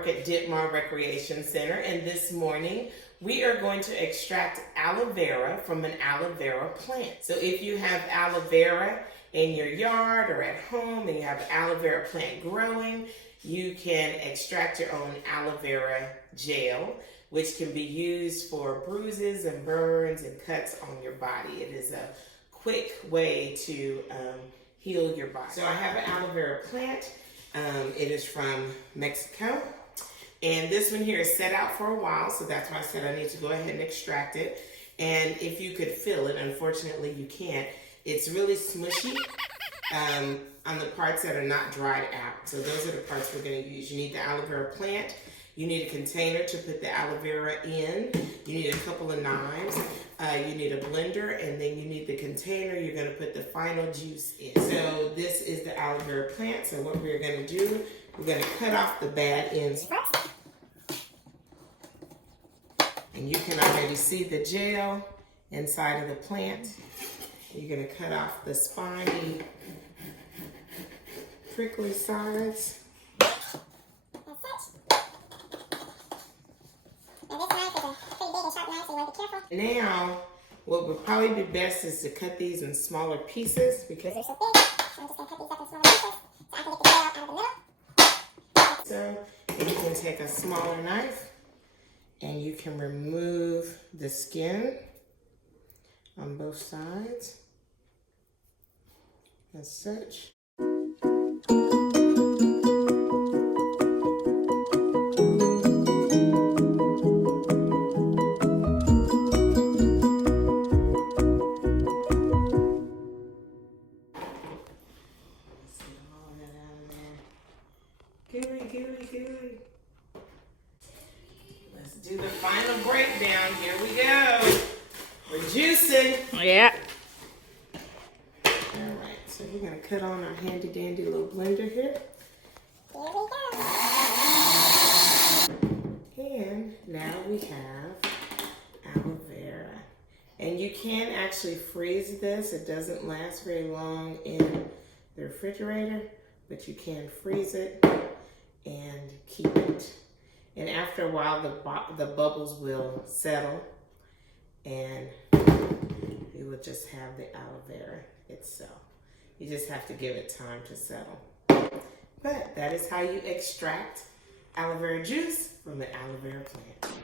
work at Dittmar Recreation Center, and this morning we are going to extract aloe vera from an aloe vera plant. So if you have aloe vera in your yard or at home and you have an aloe vera plant growing, you can extract your own aloe vera gel, which can be used for bruises and burns and cuts on your body. It is a quick way to heal your body. So I have an aloe vera plant. It is from Mexico. And this one here is set out for a while, so that's why I said I need to go ahead and extract it. And if you could feel it, unfortunately you can't. It's really smushy on the parts that are not dried out. So those are the parts we're going to use. You need the aloe vera plant. You need a container to put the aloe vera in. You need a couple of knives. You need a blender, and then you need the container you're going to put the final juice in. So this is the aloe vera plant. So what we're going to do, we're going to cut off the bad ends first. And you can already see the gel inside of the plant. You're going to cut off the spiny, prickly sides. Now, what would probably be best is to cut these in smaller pieces because they're so big. So I'm just going to cut these up in smaller pieces so I can get the gel out of the middle. So you can take a smaller knife and you can remove the skin on both sides as such. Gooey. Let's do the final breakdown. Here we go. We're juicing. Yeah. All right, so we're going to cut on our handy dandy little blender here. Here we go. And now we have aloe vera. And you can actually freeze this. It doesn't last very long in the refrigerator, but you can freeze it and keep it. And after a while, the bubbles will settle and you will just have the aloe vera itself. You just have to give it time to settle. But that is how you extract aloe vera juice from the aloe vera plant.